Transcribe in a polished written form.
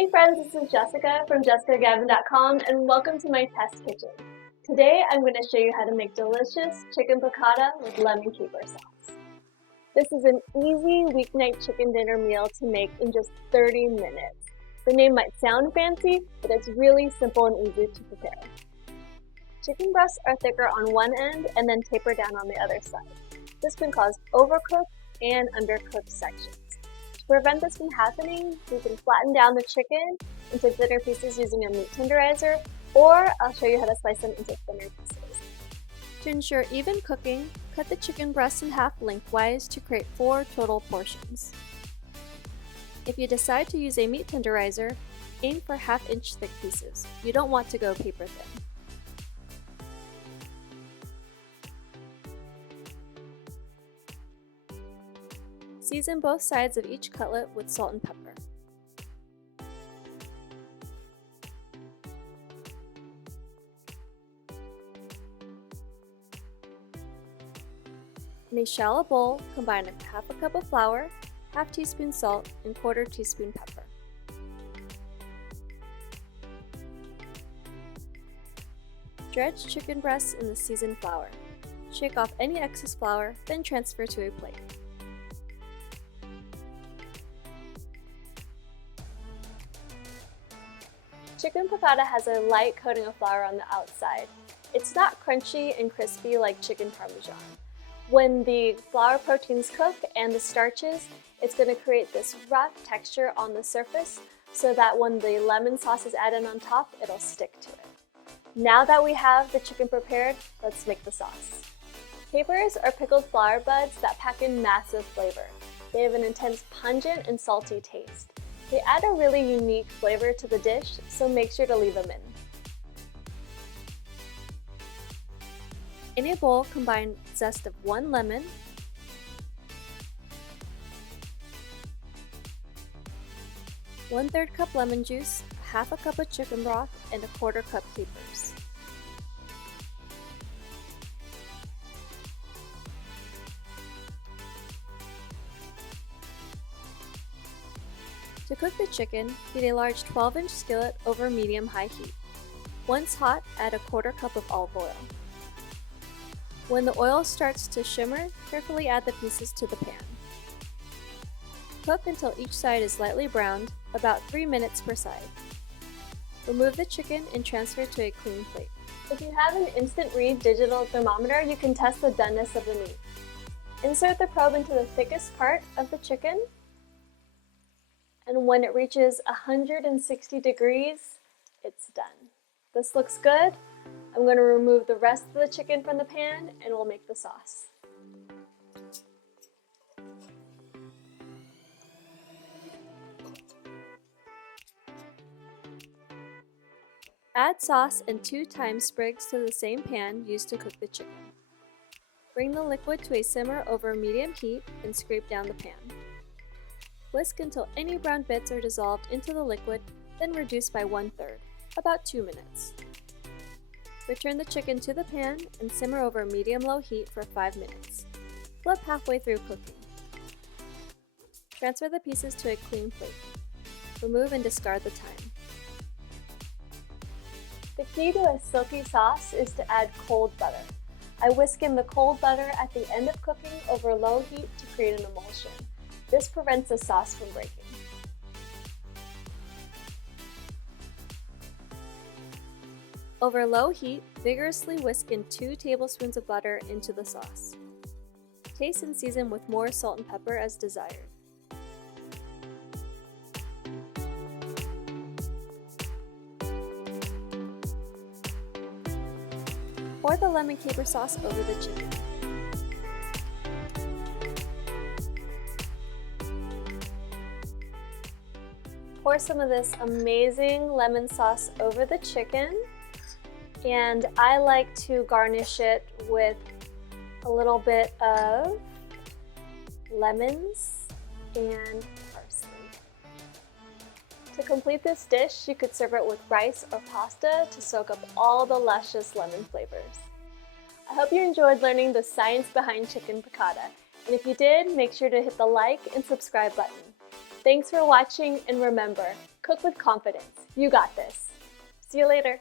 Hey friends, this is Jessica from jessicagavin.com and welcome to my test kitchen. Today I'm going to show you how to make delicious chicken piccata with lemon caper sauce. This is an easy weeknight chicken dinner meal to make in just 30 minutes. The name might sound fancy, but it's really simple and easy to prepare. Chicken breasts are thicker on one end and then taper down on the other side. This can cause overcooked and undercooked sections. To prevent this from happening, you can flatten down the chicken into thinner pieces using a meat tenderizer, or I'll show you how to slice them into thinner pieces. To ensure even cooking, cut the chicken breast in half lengthwise to create 4 total portions. If you decide to use a meat tenderizer, aim for half-inch thick pieces. You don't want to go paper thin. Season both sides of each cutlet with salt and pepper. In a shallow bowl, combine half a cup of flour, half teaspoon salt, and quarter teaspoon pepper. Dredge chicken breasts in the seasoned flour. Shake off any excess flour, then transfer to a plate. Chicken piccata has a light coating of flour on the outside. It's not crunchy and crispy like chicken parmesan. When the flour proteins cook and the starches, it's going to create this rough texture on the surface so that when the lemon sauce is added on top, it'll stick to it. Now that we have the chicken prepared, let's make the sauce. Capers are pickled flower buds that pack in massive flavor. They have an intense pungent and salty taste. They add a really unique flavor to the dish, so make sure to leave them in. In a bowl, combine zest of 1 lemon, one-third cup lemon juice, half a cup of chicken broth, and a quarter cup capers. To cook the chicken, heat a large 12-inch skillet over medium-high heat. Once hot, add a quarter cup of olive oil. When the oil starts to shimmer, carefully add the pieces to the pan. Cook until each side is lightly browned, about 3 minutes per side. Remove the chicken and transfer to a clean plate. If you have an instant read digital thermometer, you can test the doneness of the meat. Insert the probe into the thickest part of the chicken, and when it reaches 160 degrees, it's done. This looks good. I'm going to remove the rest of the chicken from the pan and we'll make the sauce. Add sauce and 2 thyme sprigs to the same pan used to cook the chicken. Bring the liquid to a simmer over medium heat and scrape down the pan. Whisk until any brown bits are dissolved into the liquid, then reduce by 1/3, about 2 minutes. Return the chicken to the pan and simmer over medium-low heat for 5 minutes. Flip halfway through cooking. Transfer the pieces to a clean plate. Remove and discard the thyme. The key to a silky sauce is to add cold butter. I whisk in the cold butter at the end of cooking over low heat to create an emulsion. This prevents the sauce from breaking. Over low heat, vigorously whisk in 2 tablespoons of butter into the sauce. Taste and season with more salt and pepper as desired. Pour the lemon caper sauce over the chicken. Pour some of this amazing lemon sauce over the chicken, and I like to garnish it with a little bit of lemons and parsley. To complete this dish, you could serve it with rice or pasta to soak up all the luscious lemon flavors. I hope you enjoyed learning the science behind chicken piccata, and if you did, make sure to hit the like and subscribe button. Thanks for watching, and remember, Cook with confidence. You got this. See you later.